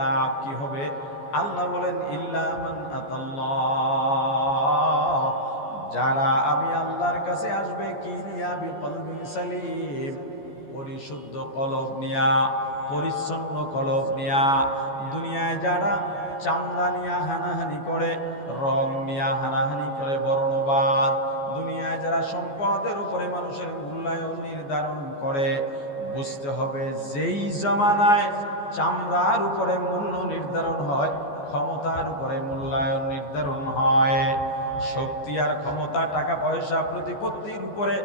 লাভ কি হবে? আল্লাহ বলেন ইল্লা মান আতাল্লাহ, যারা আমি আল্লাহর কাছে আসবে কি নিয়া? বিকলবিন সালিম, পরিশুদ্ধ কলব নিয়া, পরিচ্ছন্ন কলব নিয়া। দুনিয়ায় যারা চামড়া নিয়া হানাহানি করে, রং নিয়া হানাহানি করে, বর্ণবাদ, দুনিয়ায় যারা সম্পদের উপরে মানুষের মূল্যায়ন নির্ধারণ করে, বুঝতে হবে যেই জামানায় চামড়ার উপরে মূল্য নির্ধারণ হয়, ক্ষমতার উপরে মূল্যায়ন নির্ধারণ হয়, শক্তি আর ক্ষমতা, টাকা পয়সা, প্রতিপত্তির উপরে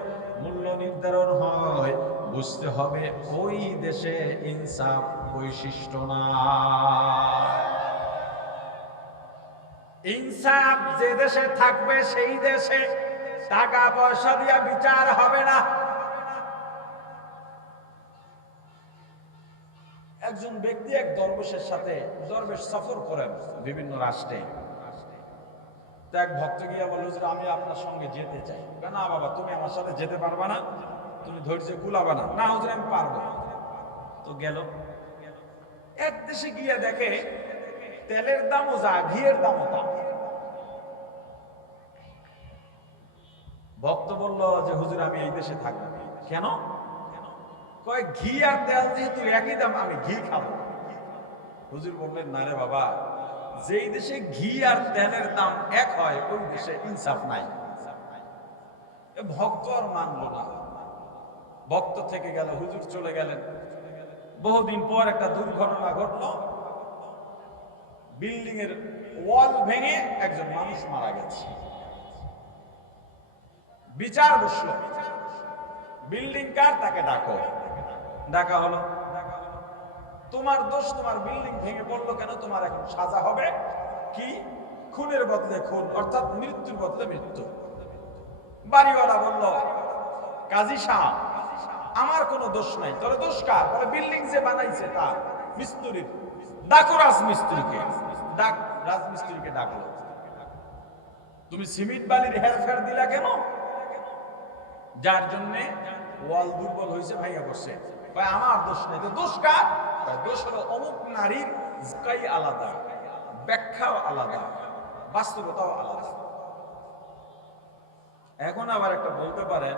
মূল্য নির্ধারণ হয়, বুঝতে হবে ওই দেশে ইনসাফ বৈশিষ্ট্য না। ইনসাফ যে দেশে থাকবে সেই দেশে টাকা পয়সা দিয়া বিচার হবে না। একজন ব্যক্তি এক দরবেশের সাথে, দরবেশ সফর করেন বিভিন্ন রাষ্ট্রে। তো এক ভক্ত গিয়া বলল যে আমি আপনার সঙ্গে যেতে চাই। না বাবা, তুমি আমার সাথে যেতে পারবা না, তুমি ধৈর্য কুলাবা না। না হুজুর, আমি পারবো। তো গেল। এক দেশে গিয়া দেখে তেলের দামও যা, ঘিয়ের দামও তা। ভক্ত বলল যে হুজুর, আমি এই দেশে থাকবো। কেন? কয় ঘি আর তেল যেহেতু একই দাম, আমি ঘি খাবো। হুজুর বললেন না রে বাবা, যেই দেশে ঘি আর তেলের দাম এক হয় ওই দেশে ইনসাফ নাই। ভক্ত আর মানলো না, ভক্ত থেকে গেল, হুজুর চলে গেলেন। বহুদিন পর একটা দুর্ঘটনা ঘটলো, বিল্ডিং এর ওয়াল ভেঙে একজন মানুষ মারা গেছে। বিচার বসলো, বিল্ডিং কার, তাকে ডাকো। ডাকা হলো, তোমার দোষ, তোমার বিল্ডিং ভেঙে পড়লো কেন? তোমার এখন সাজা হবে কি? খুনের বদলে খুন, অর্থাৎ মৃত্যুর বদলে মৃত্যু। বাড়িওয়ালা বলল, কাজী সাহেব, আমার কোনো দোষ নাই। তোর দোষ কার? বলে বিল্ডিং যে বানাইছে তার, মিস্ত্রির। ডাকো রাজমিস্ত্রিকে। রাজমিস্ত্রিকে ডাকলো। তুমি সিমেন্ট বালির হেরফের দিলা কেন? যার জন্যে ওয়াল দুর্বল হয়েছে, ভাইয়া বসে। ভাই আমার দোষ নেই। তো দোষ কার? দোষ হলো অমুক নারীর জায়গাই আলাদা, ব্যাখ্যাও আলাদা, বাস্তবতাও আলাদা। এখন আবার একটা বলতে পারেন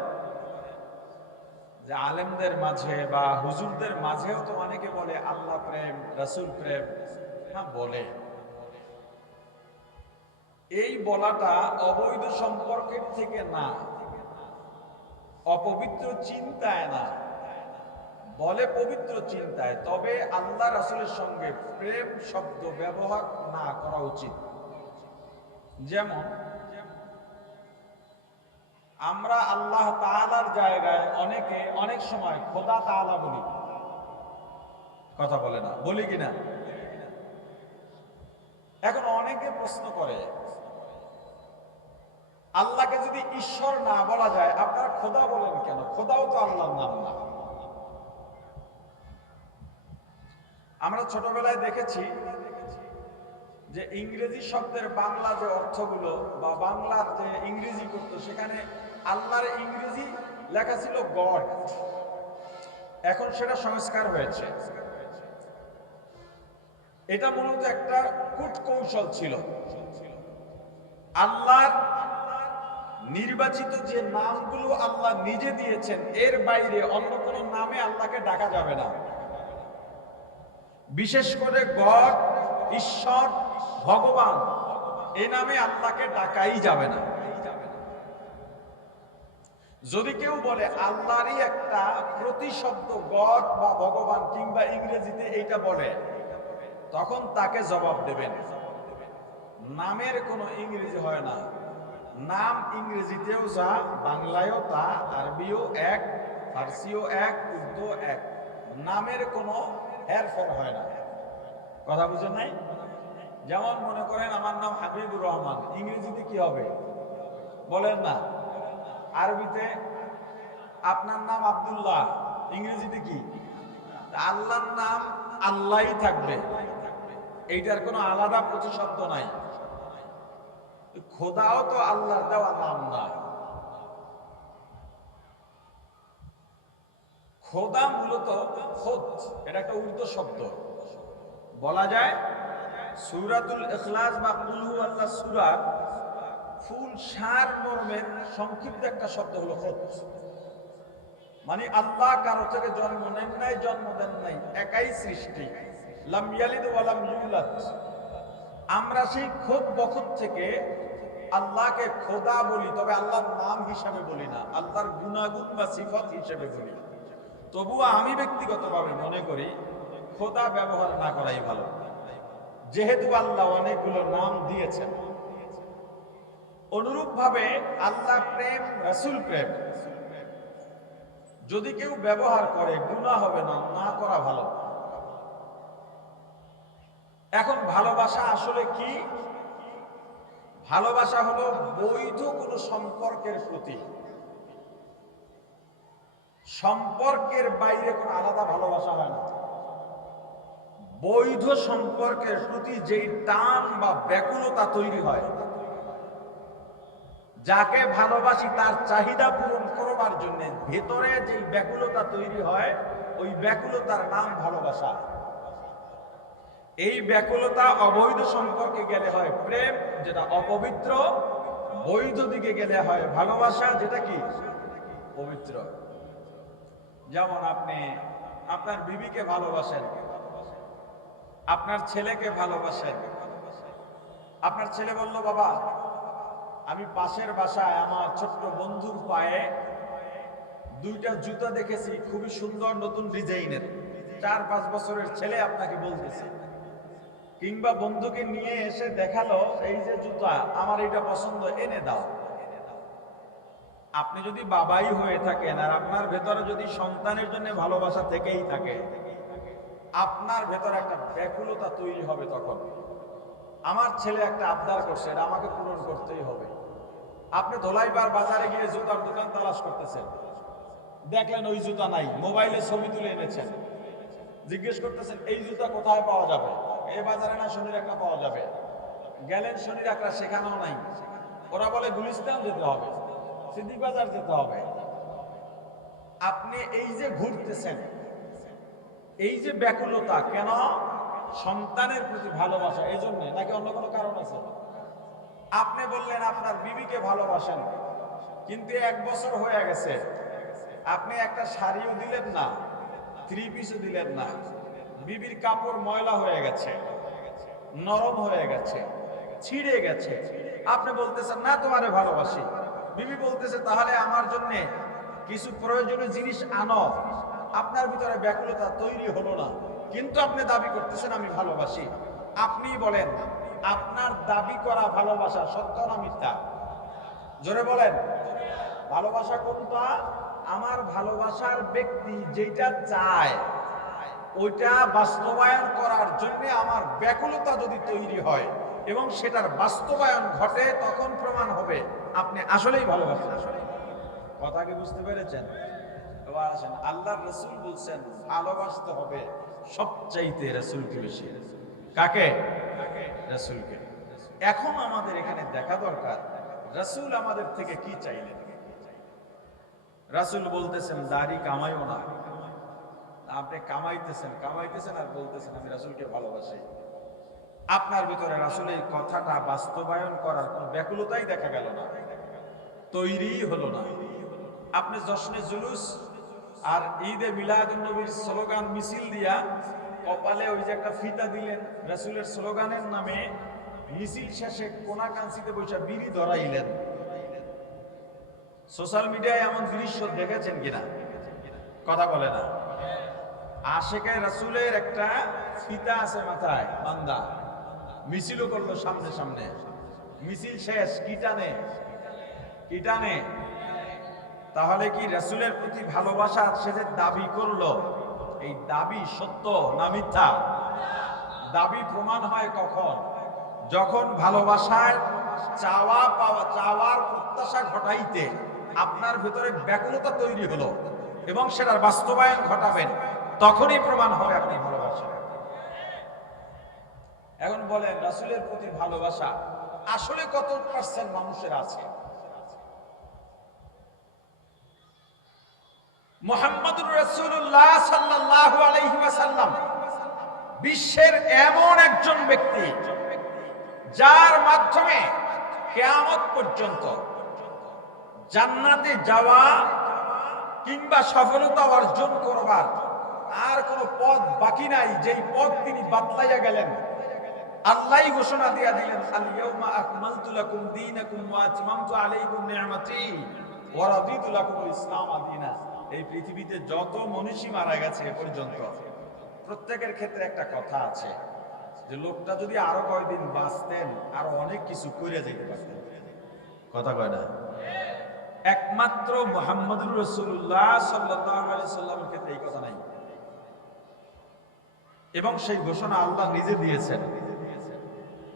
যে আলেমদের মাঝে বা হুজুরদের মাঝেও তো অনেকে বলে আল্লাহ প্রেম, রাসূল প্রেম। হ্যাঁ বলে। এই বলাটা অবৈধ সম্পর্কের থেকে না, অপবিত্র চিন্তায় না, বলে পবিত্র চিন্তায়। তবে আল্লাহ রাসূলের সঙ্গে প্রেম শব্দ ব্যবহার না করা উচিত। যেমন আমরা আল্লাহ তাআলার জায়গায় অনেকে অনেক সময় খোদা তাআলা বলি। কথা বলে না, বলি কিনা? এখন অনেকে প্রশ্ন করে, আল্লাহকে যদি ঈশ্বর না বলা যায়, আপনারা খোদা বলেন কেন? খোদাও তো আল্লাহর নাম না। আমরা ছোটবেলায় দেখেছি যে ইংরেজি শব্দের বাংলা যে অর্থগুলো বা বাংলার যে ইংরেজি করতো, সেখানে আল্লাহর ইংরেজি লেখা ছিল গড। এখন সেটা সংস্কার হয়েছে। এটা মূলত একটা কূটকৌশল ছিল। আল্লাহর নির্বাচিত যে নামগুলো আল্লাহ নিজে দিয়েছেন, এর বাইরে অন্য কোনো নামে আল্লাহকে ডাকা যাবে না। বিশেষ করে গড, ঈশ্বর, ভগবান, এই নামে আল্লাহকে ডাকাই যাবে না। যদি কেউ বলে আল্লাহরই একটা প্রতিশব্দ গড বা ভগবান কিংবা ইংরেজিতে এইটা বলে, তখন তাকে জবাব দেবেন, নামের কোনো ইংরেজি হয় না। নাম ইংরেজিতেও যা, বাংলায়ও তা, আরবিও এক, ফার্সিও এক, উর্দু এক। নামের কোনো হেরফের হয় না। কথা বুঝেন নাই? যেমন মনে করেন আমার নাম হাবিবুর রহমান, ইংরেজিতে কি হবে বলেন না? আরবিতে আপনার নাম আব্দুল্লাহ, ইংরেজিতে কি? আল্লাহর নাম আল্লাহই থাকবে, এইটার কোনো আলাদা প্রতিশব্দ নাই। খোদাও তো আল্লাহর দেওয়া নাম না। খোদা মূলত খোদ, এটা একটা উর্দু শব্দ, বলা যায় সূরাতুল ইখলাস বা কুল হুয়াল্লাহ সূরার ফুল সার মর্মের সংক্ষিপ্ত একটা শব্দ হলো খুদ। মানে আল্লাহ কারো থেকে জন্ম নেন নাই, জন্ম দেন নাই, একাই সৃষ্টি। লাম ইয়ালিদ ওয়া লাম ইউলাদ। আমরা সেই খোদ বখত থেকে আল্লাহকে খোদা বলি, তবে আল্লাহর নাম হিসাবে বলি না, আল্লাহর গুণাগুণ বা সিফত হিসেবে বলি। তবুও আমি ব্যক্তিগতভাবে মনে করি খোদা ব্যবহার না করাই ভালো, যেহেতু আল্লাহ অনেকগুলো নাম দিয়েছেন। অনুরূপ ভাবে আল্লাহ প্রেম, রাসূল প্রেম যদি কেউ ব্যবহার করে গুনাহ হবে না, না করা ভালো। এখন ভালোবাসা আসলে কি? ভালোবাসা হলো বৈধ কোন সম্পর্কের প্রতি, সম্পর্কের বাইরে কোন আলাদা ভালোবাসা হয় না। বৈধ সম্পর্কের প্রতি যেই টান বা ব্যাকুলতা তৈরি হয়, যাকে ভালোবাসি তার চাহিদা পূরণ করবার জন্য ভেতরে যেই ব্যাকুলতা তৈরি হয়, ওই ব্যাকুলতার নাম ভালোবাসা। এই ব্যাকুলতা অবৈধ সম্পর্কে গেলে হয় প্রেম, যেটা অপবিত্র। বৈধ দিকে গেলে হয় ভালোবাসা, যেটা কি পবিত্র। যেমন আপনি আপনার বিবিকে ভালোবাসেন, আপনার ছেলেকে ভালোবাসেন। আপনার ছেলে বলল, বাবা আমি পাশের বাসায় আমার ছোট্ট বন্ধুর পায়ে দুইটা জুতা দেখেছি, খুবই সুন্দর নতুন ডিজাইনের। 4-5 বছরের ছেলে আপনাকে বলতেছে, কিংবা বন্ধুকে নিয়ে এসে দেখালো, এই যে জুতা আমার এটা পছন্দ, এনে দাও। আপনি যদি বাবাই হয়ে থাকেন আর আপনার ভেতরে যদি সন্তানের জন্য ভালোবাসা থেকেই থাকে, আপনার ভেতরে একটা ব্যাকুলতা তৈরি হবে। তখন আমার ছেলে একটা আবদার করছে, এটা আমাকে পূরণ করতেই হবে। আপনি ধোলাইবার বাজারে গিয়ে জুতার দোকান তালাশ করতেছেন, দেখলেন ওই জুতা নাই, মোবাইলে ছবি তুলে এনেছেন, জিজ্ঞেস করতেছেন এই জুতা কোথায় পাওয়া যাবে? এই বাজারে না, শনির একটা পাওয়া যাবে। গেলেন শনির একটা, সেখানেও নাই। ওরা বলে গুলিস্তান যেতে হবে, সিদ্দিক বাজার যেতে হবে। আপনি এই যে ঘুরতেছেন, এই যে ব্যাকুলতা, কেন? সন্তানের প্রতি ভালোবাসা, এই জন্য নাকি অন্য কোনো কারণ আছে? আপনি বললেন আপনার বিবিকে ভালোবাসেন, কিন্তু 1 বছর হয়ে গেছে, আপনি একটা শাড়িও দিলেন না, 3 পিসও দিলেন না। বিবির কাপড় ময়লা হয়ে গেছে, নরম হয়ে গেছে, ছিঁড়ে গেছে। আপনি বলতেছেন না তোমারে ভালোবাসি। বিবি বলতেছে তাহলে আমার জন্য কিছু প্রয়োজনীয় জিনিস আনো। আপনার ভিতরে ব্যাকুলতা তৈরি হলো না, কিন্তু আপনি দাবি করতেছেন আমি ভালোবাসি। আপনি বলেন আপনার দাবি করা ভালোবাসা সত্য না মিথ্যা? জোরে বলেন। ভালোবাসা কোনটা? আমার ভালোবাসার ব্যক্তি যেটা চায় ওইটা বাস্তবায়ন করার জন্য আমার ব্যাকুলতা যদি তৈরি হয় এবং সেটার বাস্তবায়ন ঘটে, তখন প্রমাণ হবে আপনি আসলেই ভালোবাসেন। কথা কি বুঝতে পেরেছেন? এবার আসেন, আল্লাহর রাসূল বলছেন ভালোবাসতে হবে সবচাইতে রাসূলকে বেশি। কাকে? রাসূলকে। এখন আমাদের এখানে দেখা দরকার রাসূল আমাদের থেকে কি চাইলেন। রাসূল বলতেছেন দাড়ি কামাইও না। আপনি কামাইতেছেন আর বলতেছেন আমি রাসূলকে ভালোবাসি। আপনার ভিতরে রাসূল এই কথাটা বাস্তবায়ন করার কোন ব্যাকুলতাই দেখা গেল না, তৈরি হলো না। আপনি জশ্নে জুলুস আর ঈদে মিলাদুন নবীর স্লোগান মিছিল দিয়া কপালে ওই যে একটা ফিতা দিলেন রাসূলের স্লোগানের নামে, মিছিল শেষে কোনা কাঞ্চিতে বসে বিড়ি ধরাইলেন। সোশ্যাল মিডিয়ায় এমন দৃশ্য দেখেছেন কিনা? কথা বলে না। আশেকে রাসূলের একটা ফিতা আছে মাথায় বান্দা, মিছিলও করলো সামনে সামনে। মিছিল শেষ, কি টানে? তাহলে কি রাসূলের প্রতি ভালোবাসা সে যে দাবি করলো, এই দাবি সত্য না মিথ্যা? দাবি প্রমাণ হয় কখন? যখন ভালোবাসার চাওয়া পাওয়া, চাওয়ার প্রত্যাশা ঘটাইতে আপনার ভিতরে ব্যাকুলতা তৈরি হলো এবং সেটার বাস্তবায়ন ঘটাবেন, তখনই প্রমাণ হবে আপনি ভালোবাসেন। এখন বলেন রাসূলের প্রতি ভালোবাসা আসলে কত % মানুষের আছে? মুহাম্মাদুর রাসূলুল্লাহ সাল্লাল্লাহু আলাইহি ওয়াসাল্লাম বিশ্বের এমন একজন ব্যক্তি যার মাধ্যমে কিয়ামত পর্যন্ত জান্নাতে যাওয়া কিংবা সফলতা অর্জন করবার আর কোন পথ বাকি নাই, যেই পথ তিনি বাতলাইয়া গেলেন। আল্লাহই ঘোষণা দিয়া দিলেন, আল ইয়াউমা আকমালতু লাকুম দীনাকুম ওয়া আতমামতু আলাইকুম নি'মাতি ওয়া রাদিতু লাকুমুল ইসলাম দীনা। এই পৃথিবীতে যত মনীষী মারা গেছে এ পর্যন্ত প্রত্যেকের ক্ষেত্রে একটা কথা আছে যে লোকটা যদি আরো কয়েকদিন বাঁচতেন আরো অনেক কিছু করে যেতে পারতেন। কথা কয় না? একমাত্র মুহাম্মদুর রাসূলুল্লাহ সাল্লাল্লাহু আলাইহি সাল্লামের ক্ষেত্রে এই কথা নাই, এবং সেই ঘোষণা আল্লাহ নিজে দিয়েছেন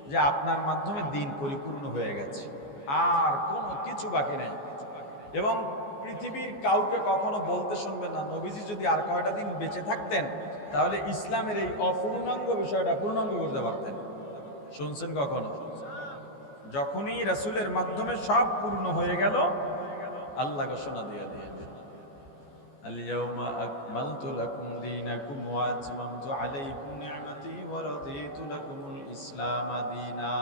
যে আপনার মাধ্যমে দিন পরিপূর্ণ হয়ে গেছে, আর কোনো কিছু বাকি নাই। এবং পৃথিবীর কাউকে কখনো বলতে শুনবেন না নবীজি যদি আর কয়টা দিন বেঁচে থাকতেন তাহলে ইসলামের এই অপূর্ণাঙ্গ বিষয়টা পূর্ণাঙ্গ করতে পারতেন। শুনছেন কখনো? যখনই রাসূলের মাধ্যমে সব পূর্ণ হয়ে গেল আল্লাহ ঘোষণা দিয়ে দিয়েছেন, আল ইয়াউমা আকমালতু লাকুম দীনাকুম ওয়া আতমামতু আলাইকুম নি'মাতি ওয়া রাদিতু লাকুমুল ইসলাম দীনা।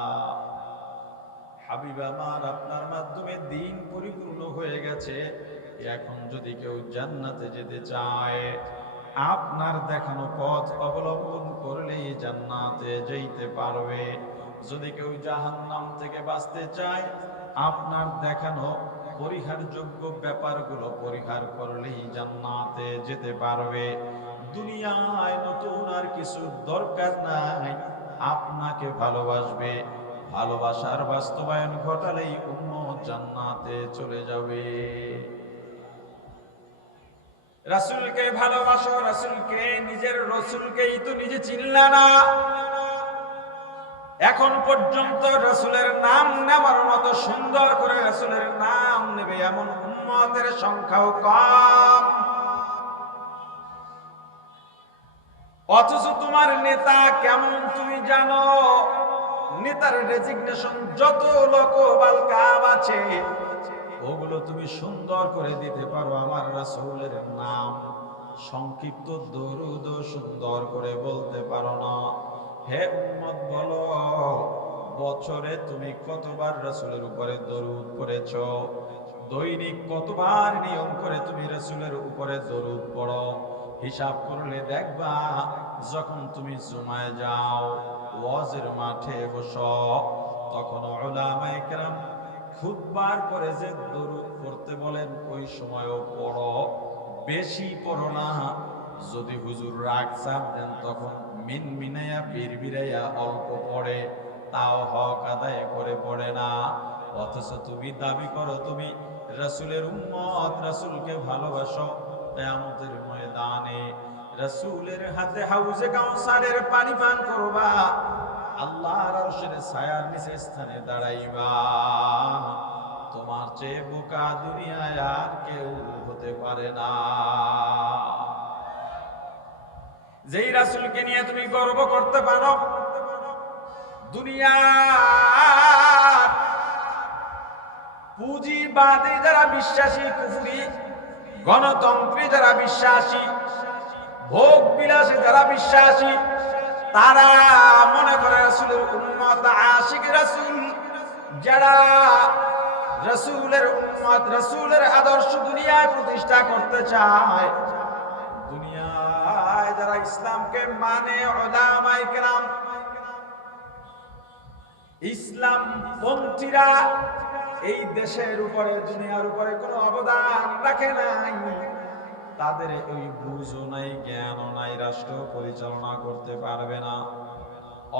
হাবিব আমার, আপনার মাধ্যমে দিন পরিপূর্ণ হয়ে গেছে। এখন যদি কেউ জান্নাতে যেতে চায় আপনার দেখানো পথ অবলম্বন করলেই জান্নাতে যেতে পারবে। যদি কেউ জাহান্নাম থেকে বাঁচতে চায় আপনার দেখানো পরিহারযোগ্য ব্যাপারগুলো পরিহার করলেই জান্নাতে যেতে পারবে। দুনিয়ায় নতুন আর কিছু দরকার নাই, আপনাকে ভালোবাসবে, ভালোবাসার বাস্তবায়ন ঘটালেই উম্মত জান্নাতে চলে যাবে। রাসূলকে ভালোবাসো, রাসূলকে, নিজের রাসূলকেই তো নিজে চিনলা না। এখন পর্যন্ত রাসূলের নাম নেওয়ার মতো সুন্দর করে রাসূলের নাম নেবে এমন উম্মতের সংখ্যাও কম। অথচ তোমার নেতা কেমন তুমি জানো? নেতার রেজিগনেশন যত লোকবাল কাম আছে ওগুলো তুমি সুন্দর করে দিতে পারো, আমার রাসূলের নাম সংক্ষিপ্ত দরুদ সুন্দর করে বলতে পারো না। হে উম্মত, বলো বছরে তুমি কতবার রাসূলের উপরে দরুদ পড়েছো? দৈনিক কতবার নিয়ম করে তুমি রাসূলের উপরে দরুদ পড়ো? হিসাব করলে দেখবা যখন তুমি জুমায় যাও, ওয়াজের মাঠে বসো, তখন উলামায়ে কেরাম খুতবার পরে যে দরুদ পড়তে বলেন ওই সময়ও পড়ো, বেশি পড়ো না। যদি হুজুর রাগ চাপ দেন তখন মিনমিনাইয়া বিড়বিড়াইয়া অল্প পড়ে, তাও হক আদায় করে পড়ে না। অথচ তুমি দাবি করো তুমি রাসূলের উম্মত, রাসূলকে ভালোবাসো। কিয়ামতের ময়দানে রাসূলের হাতে হাউজে কাউসারের পানি পান করবা, আল্লাহর আরশের ছায়ার নিচে স্থানে দাঁড়াইবা। তোমার চেয়ে বোকা দুনিয়ায় আর কেউ হতে পারে না। যেই রাসূলকে নিয়ে তুমি গর্ব করতে পারো, দুনিয়ার পুঁজিবাদী যারা বিশ্বাসী, কুফরি গণতন্ত্রী যারা বিশ্বাসী, ভোগ বিলাসে যারা বিশ্বাসী, তারা মনে করে রাসূলের উম্মত আশিক রাসূল, যারা রাসূলের উম্মত, রাসূলের আদর্শ দুনিয়ায় প্রতিষ্ঠা করতে চায়, দুনিয়ায় যারা ইসলামকে মানে, উলামায়ে কেরাম, ইসলাম পন্থীরা এই দেশের উপরে, দুনিয়ার উপরে কোনো অবদান রাখে নাই। তাদের ওই বুঝও নাই, জ্ঞানও নাই, রাষ্ট্র পরিচালনা করতে পারবে না,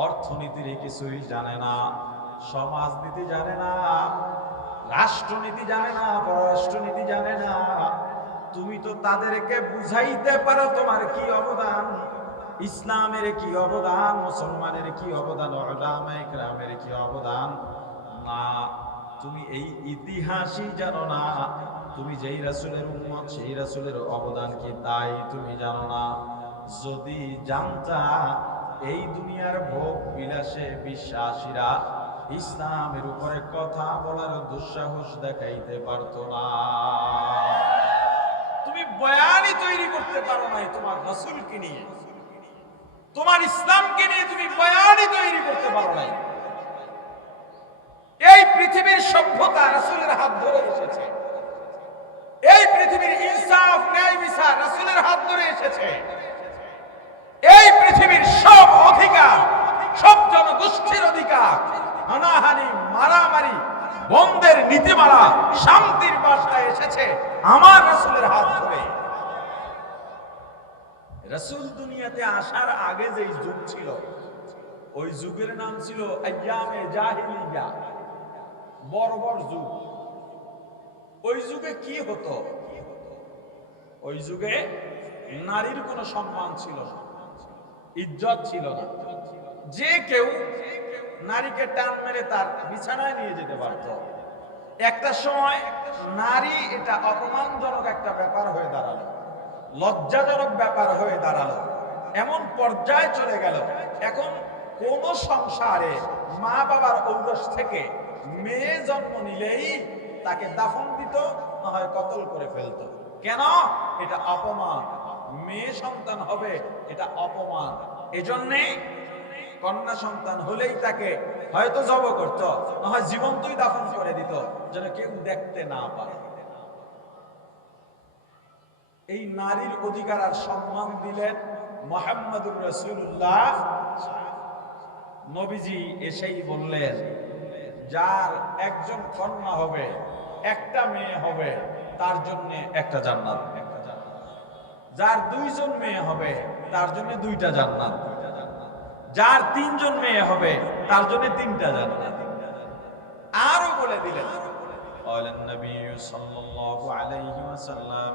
অর্থনীতির কিছুই জানে না, সমাজনীতি জানে না, রাষ্ট্রনীতি জানে না, পররাষ্ট্রনীতি জানে না। তুমি তো তাদেরকে বুঝাইতে পারো তোমার কি অবদান, ইসলামের কি অবদান, মুসলমানের কি অবদান, উলামায়ে কেরামের কি অবদান। না, তুমি এই ইতিহাসই জানো না। তুমি যেই রাসূলের উম্মত সেই রাসূলের অবদান কি তাই তুমি জানো না। যদি জানতা এই দুনিয়ার ভোগ বিলাসে বিশ্বাসীরা ইসলামের উপরে কথা বলার দুঃসাহস দেখাইতে পারতো না। তুমি বয়ানই তৈরি করতে পারো নাই তোমার রাসূলকে নিয়ে। তোমার ইসলামকে নিয়ে তুমি বয়ানই তৈরি করতে পারো নাই। এই পৃথিবীর সভ্যতা রাসূলের হাত ধরে এসেছে, এই পৃথিবীর ইনসাফ ন্যায় বিচার রাসূলের হাত ধরে এসেছে, এই পৃথিবীর সব অধিকার, সব জনগোষ্ঠীর অধিকার, হানাহানি মারামারি বন্ধের নীতিমালা শান্তির বাসায় এসেছে আমার রাসূলের হাত ধরে। রাসূল দুনিয়াতে আসার আগে যে যুগ ছিল, ওই যুগের নাম ছিল আইয়ামে জাহিলিয়া, বর্বর যুগ। ওই যুগে কি হতো? ওই যুগে নারীর কোনো সম্মান ছিল না, ইজ্জত ছিল না। যে কেউ নারীকে টান মেরে তার বিছানায় নিয়ে যেতে পারত। একটা সময় নারী এটা অপমানজনক একটা ব্যাপার হয়ে দাঁড়ালো, লজ্জাজনক ব্যাপার হয়ে দাঁড়ালো, এমন পর্যায়ে চলে গেল এখন কোন সংসারে মা বাবার ঔরস থেকে মেয়ে জন্ম নিলেই তাকে দাফন দিত, না হয় কতল করে ফেলতো। কেন? এটা অপমান। মেয়ে সন্তান হবে এটা অপমান। এজন্যে কন্যা সন্তান হলেই তাকে হয়তো জব করত, না হয় জীবন্তই দাফন করে দিত, যেন কেউ দেখতে না পারে। এই নারীর অধিকার আর সম্মান দিলেন মুহাম্মদুর রাসূলুল্লাহ। নবীজি এসেই বললেন, যার একজন কন্যা হবে, একটা মেয়ে হবে, তার জন্য একটা জান্নাত। যার দুইজন মেয়ে হবে তার জন্য দুইটা জান্নাত। যার তিনজন মেয়ে হবে তার জন্য তিনটা জান্নাত। আরো বলে দিলেন, قال النبي صلى الله عليه وسلم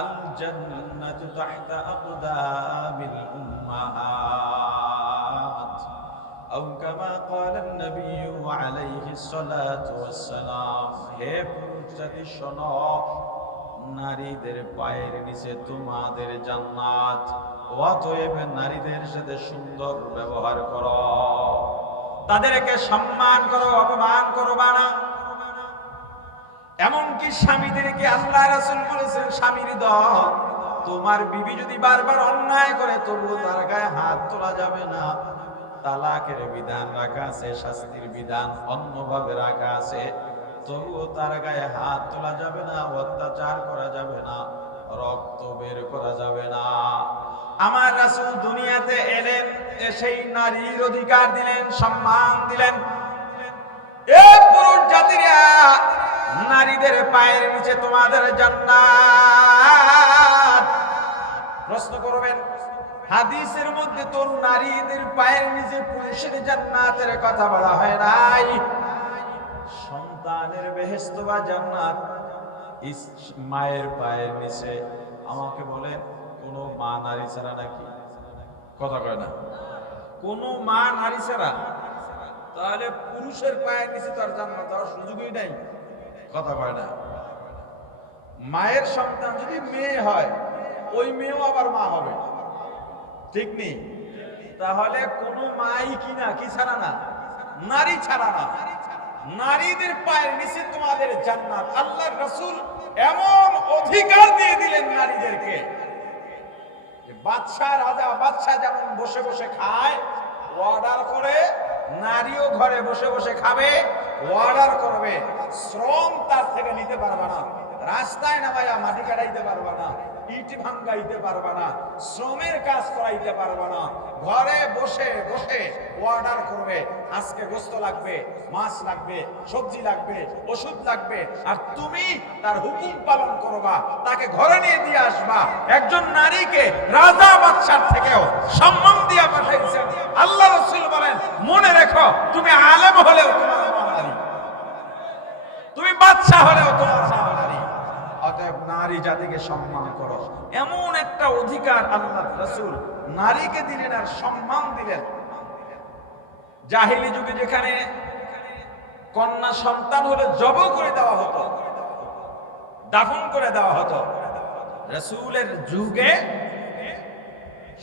الجنة تحت أقدام الأمهات أو كما قال النبي عليه الصلاة والسلام হে পুরুষজাতি শোনো, নারীদের পায়ের নিচে তোমাদের জান্নাত। অতএব নারীদের সাথে সুন্দর ব্যবহার করো, তাদেরকে সম্মান করো, অপমান করবা না। এমনকি স্বামীদেরকে আল্লাহ রাসূল বলেছেন, স্বামীর দল, তোমার বিবি যদি বারবার অন্যায় করে তবুও তার গায়ে হাত তোলা যাবে না। তালাকের বিধান রাখা আছে, শাস্তির বিধান অন্যভাবে রাখা আছে, তবুও তার গায়ে হাত তোলা যাবে না, অত্যাচার করা যাবে না, রক্ত বের করা যাবে না। আমার রাসূল দুনিয়াতে এলেন, সেই নারীর অধিকার দিলেন, সম্মান দিলেন। এই পুরুষ জাতিরা, নারীদের পায়ের নিচে তোমাদের জান্নাত। প্রশ্ন করবেন, হাদিসের মধ্যে তো নারীদের পায়ের নিচে পুরুষের জান্নাতের কথা বলা হয় নাই। সন্তানের বেহেশত বা জান্নাত মায়ের পায়ের নিচে। আমাকে বলেন, কোন মা নারী ছাড়া নাকি? কথা কয় না, কোন মা নারী ছাড়া? তাহলে পুরুষের পায়ের নিচে তার জান্নাত হওয়ার সুযোগই নাই। কথা কয় না। মায়ের সন্তান যদি মেয়ে হয়, ওই মেয়েও আবার মা হবে, ঠিক নেই? তাহলে কোন মাই কিনা কি ছাড়া না, নারী ছাড়া না। নারীদের পায়ের নিচে তোমাদের জান্নাত। আল্লাহর রাসূল এমন অধিকার দিয়ে দিলেন নারীদেরকে, বাদশা রাজা বাদশা যেমন বসে বসে খায়, অর্ডার করে, নারীও ঘরে বসে বসে খাবে, অর্ডার করবে। শ্রম তার থেকে নিতে পারবে না, রাস্তায় নামাইয়া মাটি কাটাইতে পারবে না, ইট ভাঙ্গাইতে পারবে না, শ্রমের কাজ করাইতে পারবে না। ঘরে বসে বসে অর্ডার করবে, আজকে গোশত লাগবে, মাছ লাগবে, সবজি লাগবে, ওষুধ লাগবে, আর তুমি তার হুকুম পালন করবা, তাকে ঘরে নিয়ে দিয়ে আসবা। একজন নারীকে রাজা বাদশার থেকেও সম্মান দিয়া পাঠাইছেন। আল্লাহ রাসূল বলেন, মনে রেখো, তুমি আলেম হলেও তোমার মা নারী, তুমি বাদশা হলেও তোমার মা নারী। অতএব নারী জাতিকে সম্মান করো। এমন একটা অধিকার আল্লাহ রাসূল নারীকে দিলেন আর সম্মান দিলেন। জাহিলি যুগে যেখানে কন্যা সন্তান হলে জব করে দেওয়া হতো, দাফন করে দেওয়া হতো, রাসূলের যুগে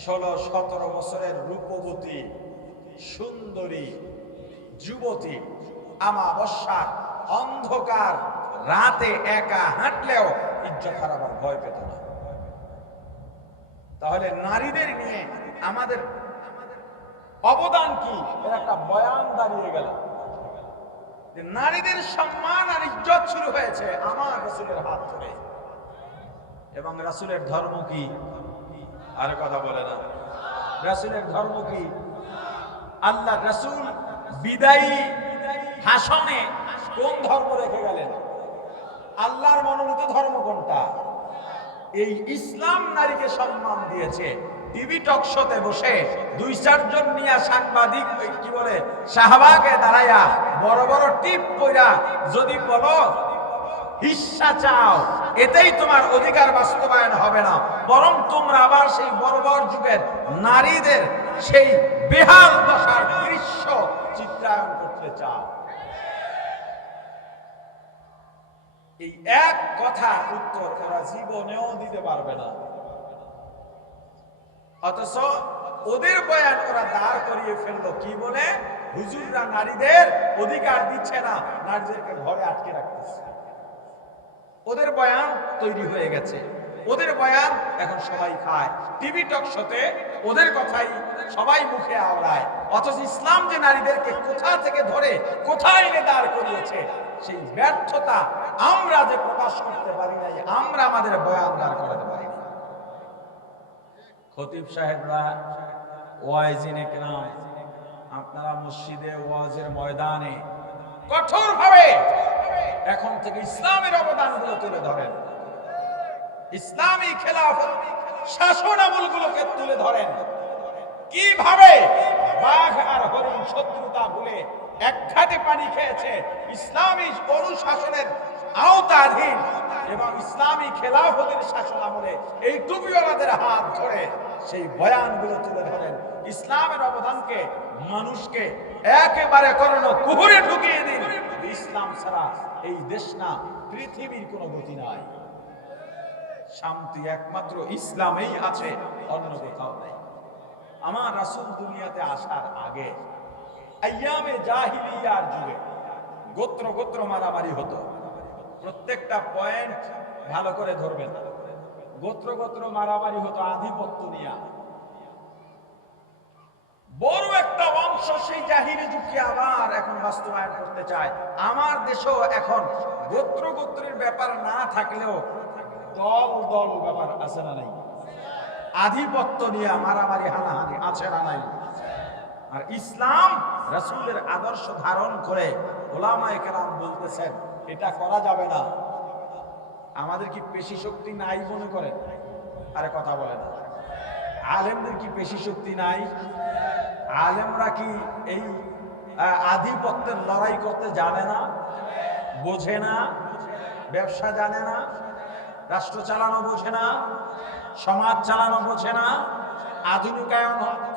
16-17 বছরের রূপবতী সুন্দরী যুবতী আমাবস্যার অন্ধকার রাতে একা হাঁটলেও ইজ্জত হারাবার ভয় পেত না। তাহলে নারীদের নিয়ে আমাদের অবদান কি এর একটা বয়ান দাঁড়িয়ে গেল। নারীদের সম্মান আর ইজ্জত শুরু হয়েছে আমার রাসূলের হাত ধরে। এবং রাসূলের ধর্ম কি? আর কথা বলে না। রাসূলের ধর্ম কি? আল্লাহ রাসূল বিদায়ী ভাষণে কোন ধর্ম রেখে গেলেন? আল্লাহর মনোনীত ধর্ম কোনটা? এই ইসলাম নারীকে সম্মান দিয়েছে। টিভি টক শোতে বসে 2-4 জন নিয়ে সাংবাদিক কি বলে শাহবাগে দাঁড়াইয়া বড় বড় টিপ কইরা যদি বলো হিস্সা চাও, এতেই তোমার অধিকার বাস্তবায়ন হবে না, বরং তোমরা আবার সেই বর্বর যুগের নারীদের সেই বেহাল দশার দৃশ্য চিত্রায়ন করতে চাও। এই এক কথা উত্তর ওরা জীবনেও দিতে পারবে না। অথচ ওদের বয়ান ওরা দাঁড় করিয়ে ফেললো কি বলে? হুজুররা নারীদের অধিকার দিচ্ছে না, নারীদেরকে ঘরে আটকে রাখতেছে। ওদের বয়ান তৈরি হয়ে গেছে, ওদের বয়ান এখন সবাই খায়, টিভি টক শোতে ওদের কথাই সবাই মুখে আওড়ায়। অথচ ইসলাম যে নারীদেরকে কোথা থেকে ধরে কোথায় এনে দাঁড় করিয়েছে, সেই ব্যর্থতা আমরা যে প্রকাশ করতে পারি নাই, আমরা আমাদের বয়ান দাঁড় করাতে পারি না। খতিব সাহেবরা, ওয়াইজিন ইকরাম, আপনারা মসজিদে ওয়াজের ময়দানে কঠোরভাবে এখন থেকে ইসলামের অবদানগুলো তুলে ধরেন, ইসলামী খেলাফত শাসনামলগুলোকে তুলে ধরেন। কিভাবে বাঘ আর হরিণ শত্রুতা ভুলে এক ঘাটে পানি খেয়েছে, ইসলামী অনুশাসনের আওতাধীন এবং ইসলামী খেলাফতের শাসন আমলে এই টুপিওয়ালাদের হাত ধরে সেই বয়ানগুলো তুলে ধরেন। ইসলামের অবদানকে মানুষকে একেবারে করোনা কুহুরে ঢুকিয়ে দিন। ইসলাম ছাড়া এই দেশ না, পৃথিবীর কোনো গতি নাই। শান্তি একমাত্র ইসলামেই আছে, অন্য কোথাও নেই। আমার রাসূল দুনিয়াতে আসার আগে আইয়ামে জাহিলিয়ার যুগে গোত্র গোত্র মারামারি হতো। প্রত্যেকটা পয়েন্ট ভালো করে ধরবেন। গোত্র গোত্র মারামারি হতো আধিপত্য নিয়ে। বড় একটা অংশ সেই জাহিলি যুগকে আবার এখন বাস্তবায়ন করতে চায়। আমার দেশেও এখন গোত্র গোত্রের ব্যাপার না থাকলেও দল দল ব্যাপার আছে না নাই? আধিপত্য নিয়ে মারামারি হানাহানি আছে না নাই? আর ইসলাম রাসূলের আদর্শ ধারণ করে ওলামায়ে কেরাম বলতেছেন এটা করা যাবে না। আমাদের কি পেশি শক্তি নাই মনে করেন? আরে কথা বলে না। আলেমদের কি পেশি শক্তি নাই? আলেমরা কি এই আধিপত্যের লড়াই করতে জানে না, বোঝে না? ব্যবসা জানে না, রাষ্ট্র চালানো বোঝে না, সমাজ চালানো বোঝে না, আধুনিকায়ন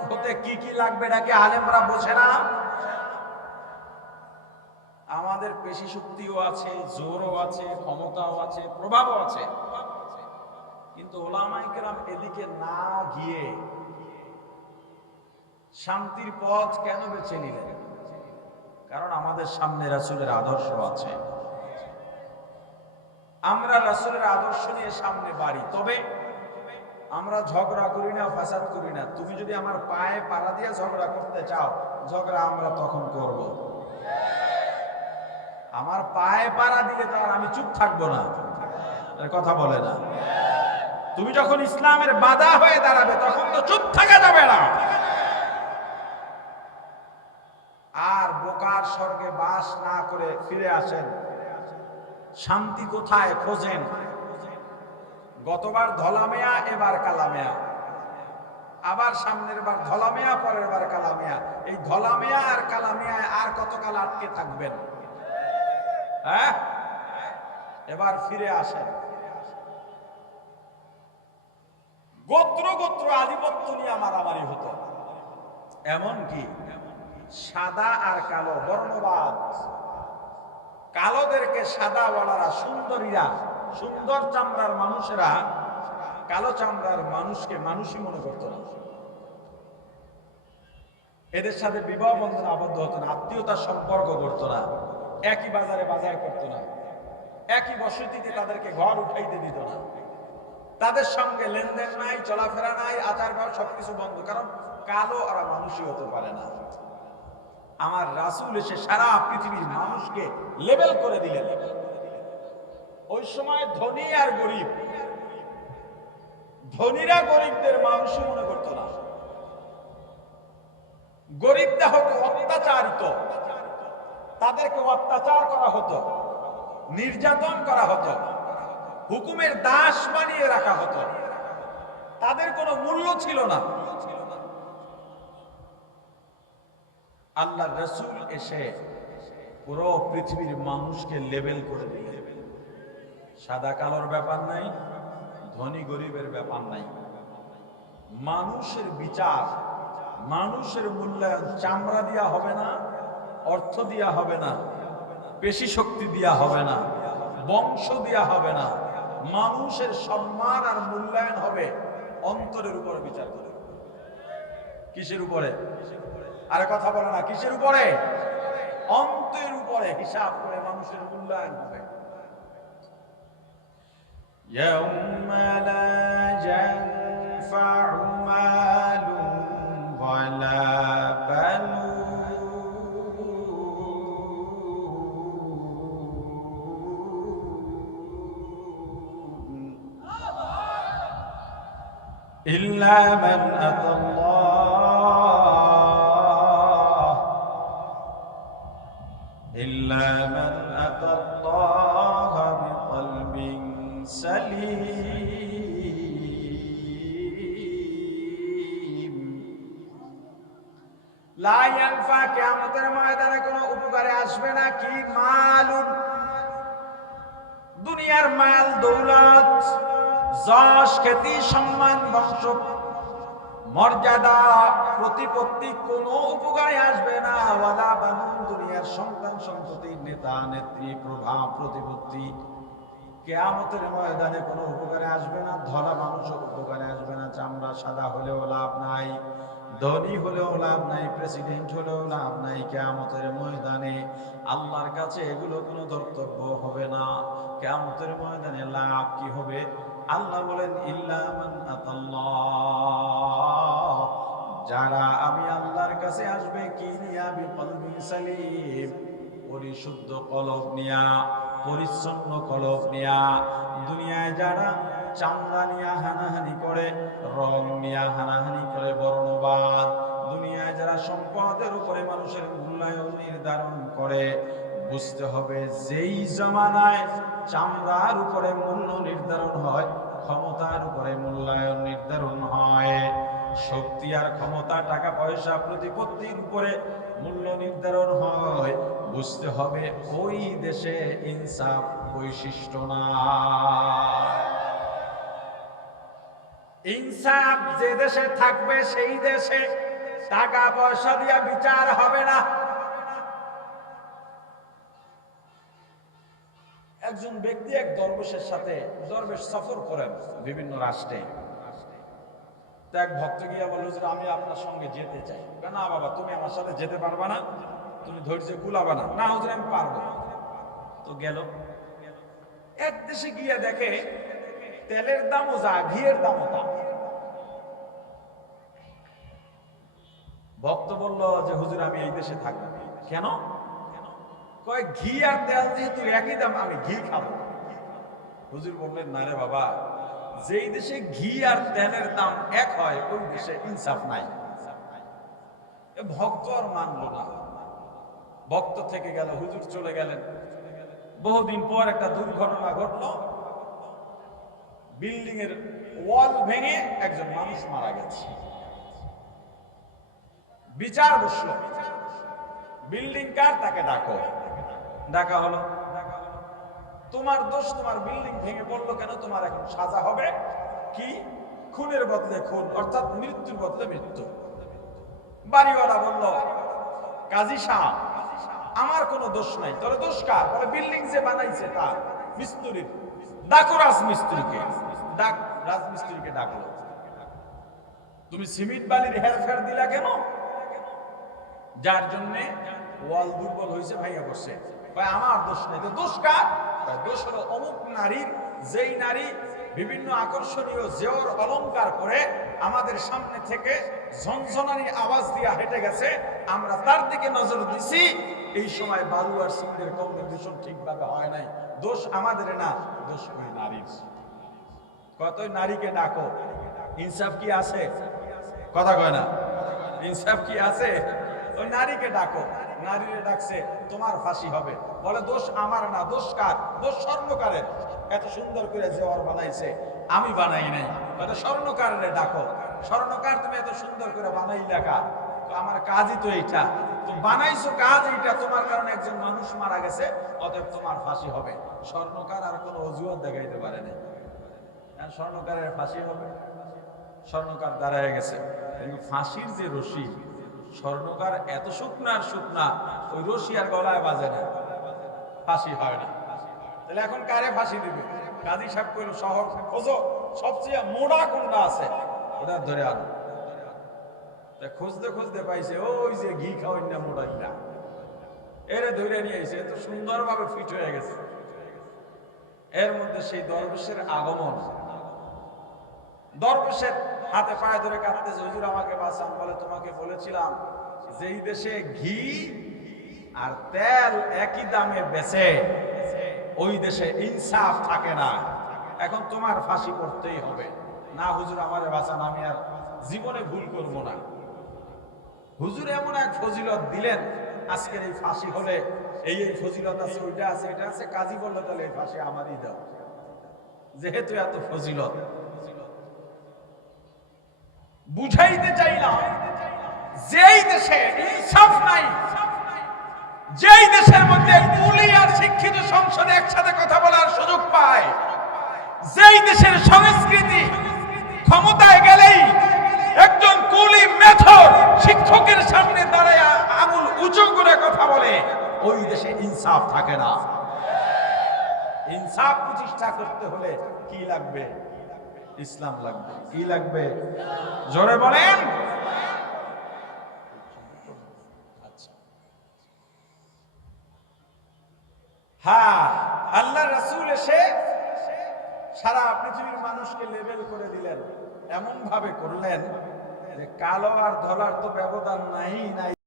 হতে কি কি লাগবে নাকি আলেমরা বোঝে না? আমাদের পেশি শক্তিও আছে, জোরও আছে, ক্ষমতাও আছে, প্রভাবও আছে, কিন্তু ওলামায়ে কেরাম এদিকে না গিয়ে শান্তির পথ কেন বেছে নিলেন? কারণ আমাদের সামনে রাসূলের আদর্শ আছে। আমরা রাসূলের আদর্শ নিয়ে সামনে বাড়ি, তবে আমরা ঝগড়া করি না, ফাসাদ করি না। তুমি যদি আমার পায়ে পাড়া দিয়ে ঝগড়া করতে চাও, ঝগড়া আমরা তখন করব। আমার পায়ে পাড়া দিলে তো আর আমি চুপ থাকবো না, কথা বলে না। তুমি যখন ইসলামের বাধা হয়ে দাঁড়াবে তখন তো চুপ থাকা যাবে না। আর বোকার স্বর্গে বাস না করে ফিরে আসেন। শান্তি কোথায় খোঁজেন? গতবার ধলামেয়া, এবার কালামেয়া, আবার সামনের বার ধলামেয়া, পরের বার কালামেয়া। এই ধলামেয়া আর কালামেয়ায় আর কতকাল আটকে থাকবেন? হ্যাঁ, এবার ফিরে আসেন। গোত্র গোত্র আধিপত্য নিয়ে মারামারি হতো। এমনকি সাদা আর কালো বর্ণবাদ, কালোদেরকে সাদাওয়ালারা, সুন্দরীরা, সুন্দর চামড়ার মানুষেরা কালো চামড়ার মানুষকে মানুষই মনে করতো না। এদের সাথে বিবাহ বন্ধন আবদ্ধ হতো না, আত্মীয়তার সম্পর্ক করতো না, একই বাজারে বাজার করতো না, একই বসতিতে তাদেরকে ঘর উঠাইতে দিত না। তাদের সঙ্গে লেনদেন নাই, চলাফেরা নাই, আচার ব্যবহার সবকিছু বন্ধ। কারণ কালো আর মানুষই হতে পারে না। আমার রাসূল এসে সারা পৃথিবীর মানুষকে লেবেল করে দিলেন। ওই সময় ধনী আর গরিব, ধনীরা গরিবদের মানুষই মনে করতো না, গরিবরা হতো অত্যাচারিত, তাদেরকে অত্যাচার করা হতো, নির্যাতন করা হতো, হুকুমের দাস বানিয়ে রাখা হতো, তাদের কোনো মূল্য ছিল না। আল্লাহর রাসূল এসে পুরো পৃথিবীর মানুষকে লেবেল করে দিলেন। সাদা কালোর ব্যাপার নাই, ধনী গরিবের ব্যাপার নাই। মানুষের বিচার, মানুষের মূল্যায়ন চামড়া দিয়া হবে না, অর্থ দিয়া হবে না, পেশি শক্তি দিয়া হবে না, বংশ দিয়া হবে না। মানুষের সম্মান আর মূল্যায়ন হবে অন্তরের উপরে বিচার করে। কিসের উপরে? আরে কথা বলে না, কিসের উপরে? অন্তরের উপরে হিসাব করে মানুষের মূল্যায়ন হবে। يوم لا ينفع مال ولا بنون إلا من أتى الله إلا من أتى الله بقلب সালিম। লা ইয়ানফা, কিয়ামতের ময়দানে কোনো উপকারে আসবে না। কি? মালুন, দুনিয়ার মাল দৌলত, যশ খ্যাতি সম্মান বংশ মর্যাদা প্রতিপত্তি কোনো উপকারে আসবে না। ওয়ালা বানুন, দুনিয়ার সন্তান সন্ততি নেতা নেত্রী প্রভাব প্রতিপত্তি কিয়ামতের ময়দানে কোনো উপকারে আসবে না। ধলা মানুষও উপকারে আসবে না। চামড়া সাদা হলেও লাভ নাই, ধনী হলেও লাভ নাই, প্রেসিডেন্ট হলেও লাভ নাই। কিয়ামতের ময়দানে আল্লাহর কাছে এগুলো কোনো ধর্তব্য হবে না। কিয়ামতের ময়দানে লাভ কি হবে? আল্লাহ বলেন ইল্লা মান আতাল্লাহ, যারা আমি আল্লাহর কাছে আসবে কি নিয়া? বিকলবিন সালিম, পরিশুদ্ধ কলব নিয়া, পরিচ্ছন্ন কলব নিয়া। দুনিয়ায় যারা চামড়া নিয়া হানাহানি করে, রং নিয়া হানাহানি করে, বর্ণবাদ, দুনিয়ায় যারা সম্পদের উপরে মানুষের মূল্যায়ন নির্ধারণ করে, বুঝতে হবে যেই জামানায় চামড়ার উপরে মূল্য নির্ধারণ হয়, ক্ষমতার উপরে মূল্যায়ন নির্ধারণ হয়, শক্তি আর ক্ষমতা, টাকা পয়সা প্রতিপত্তির উপরে মূল্য নির্ধারণ হয়, বুঝতে হবে ওই দেশে ইনসাফ বৈশিষ্ট্য না। ইনসাফ যে দেশে থাকবে সেই দেশে টাকা পয়সা দিয়া বিচার হবে না। একজন ব্যক্তি এক দরবেশের সাথে, দরবেশ সফর করেন বিভিন্ন রাষ্ট্রে। এক ভক্ত গিয়া বলল যে আমি আপনার সঙ্গে যেতে চাই। না বাবা, তুমি আমার সাথে যেতে পারবা না, তুমি ধৈর্য কুলাবা না। না হুজুর, আমি পারবো। তো গেল। এক দেশে গিয়া দেখে তেলের দামও যা, ঘিয়ের দামও তা। ভক্ত বলল যে হুজুর, আমি এই দেশে থাকবো। কেন? কয় ঘি আর তেল যেহেতু একই দাম, আমি ঘি খাবো। হুজুর বললেন না রে বাবা, যেই দেশে ঘি আর তেলের দাম এক হয় ওই দেশে ইনসাফ নাই। ভক্ত আর মানল না, ভক্ত থেকে গেল, হুজুর চলে গেলেন। বহুদিন পর একটা দুর্ঘটনা ঘটলো। বিল্ডিং এর ওয়াল ভেঙে একজন মানুষ মারা গেছে। বিচার বসলো, বিল্ডিং কার, তাকে ডাকো। ডাকা হলো, তোমার দোষ, তোমার বিল্ডিং ভেঙে পড়লো কেন? তোমার এখন সাজা হবে কি? খুনের বদলে খুন, অর্থাৎ মৃত্যুর বদলে মৃত্যু। বাড়িওয়ালা বলল, কাজী সাহেব, আমার কোনো দোষ নাই। তোর দোষ কার? বলে বিল্ডিং যে বানাইছে তার, মিস্ত্রির। ডাকো রাজমিস্ত্রিকে। রাজমিস্ত্রিকে ডাকলো। তুমি সিমেন্ট বালির হেরফের দিলা কেন? যার জন্যে ওয়াল দুর্বল হয়েছে, ভাইয়া করছে। আমার দোষ নাই। তো দোষ কার? দোষ হলো অমুক নারীর, যেই নারী বিভিন্ন আকর্ষণীয় জেওর অলংকার করে আমাদের সামনে থেকে ঝনঝনানি আওয়াজ দিয়া হেঁটে গেছে, আমরা তার দিকে নজর দিছি। এই সময় বালু আর সিমেন্টের কম্বিনেশন ঠিকভাবে হয় নাই। দোষ আমাদের না, দোষ ওই নারীর। কত নারীকে ডাকো, ইনসাফ কি আছে? কথা কয় না, ইনসাফ কি আছে? ওই নারীকে ডাকো, নারীরে ডাকছে তোমার ফাঁসি হবে, বলে দোষ আমার না, দোষ কার? দোষ স্বর্ণকারের। এত সুন্দর করে জেওয়ার বানাইছে, আমি বানাই নাই। বলে স্বর্ণকারের ডাকো, স্বর্ণকার তুমি এত সুন্দর করে বানাই লেখা, আমার কাজই তো এইটা, তো বানাইছো কাজ এইটা, তোমার কারণে একজন মানুষ মারা গেছে, অতএব তোমার ফাঁসি হবে। স্বর্ণকার আর কোনো অজুহাত দেখাইতে পারে না, স্বর্ণকারের ফাঁসি হবে। স্বর্ণকার দাঁড়ায় গেছে, কিন্তু ফাঁসির যে রশি, স্বর্ণকার এত শুকনা আর শুকনা, ওই রশি আর গলায় বাজে না, ফাঁসি হয় না। তাহলে এখন কারে ফাঁসি দিবে? কাজী সাহেব কইল শহর খোঁজো, সবচেয়ে মোড়া কোনটা আছে ওটা ধরে আনো। খুঁজতে খুঁজতে পাইছে ওই যে ঘি খাওয়াই না মোড়াইটা, এরে ধরে নিয়ে এসে এত সুন্দরভাবে ফিট হয়ে গেছে। এর মধ্যে সেই দরবেশের আগমন, দরবেশের হাতে পায়ে ধরে কাঁদতেছে, হুজুর আমাকে বাঁচান। বলে তোমাকে বলেছিলাম যেই দেশে ঘি আর তেল একই দামে বেচে, ওই দেশে ইনসাফ থাকে না, এখন তোমার ফাঁসি করতেই হবে। না হুজুর আমারে বাঁচান, আমি আর জীবনে ভুল করব না। হুজুর এমন এক ফজিলত দিলেন, আজকের এই ফাঁসি হলে এই এই ফজিলত আছে, ওইটা আছে, এটা আছে। কাজী বললো তাহলে এই ফাঁসি আমারই দাও, যেহেতু এত ফজিলত। বুঝাইতে চাইলাম, যেই দেশে ইনসাফ নাই, যেই দেশের মধ্যে কুলি আর শিক্ষিত সংসদে একসাথে কথা বলার সুযোগ পায়, যেই দেশের সংস্কৃতি ক্ষমতায় গেলেই একজন কুলি মেথর শিক্ষকের সামনে দাঁড়ায় আঙুল উঁচু করে কথা বলে, ওই দেশে ইনসাফ থাকে না। ইনসাফ প্রতিষ্ঠা করতে হলে কি লাগবে? ইসলাম লাগবে। কি লাগবে? জোরে বলেন। হ্যাঁ, আল্লাহ রাসূল এসে সারা পৃথিবীর মানুষকে লেবেল করে দিলেন, এমন ভাবে করলেন যে কালো আর ধলার তো ব্যবধান নাই।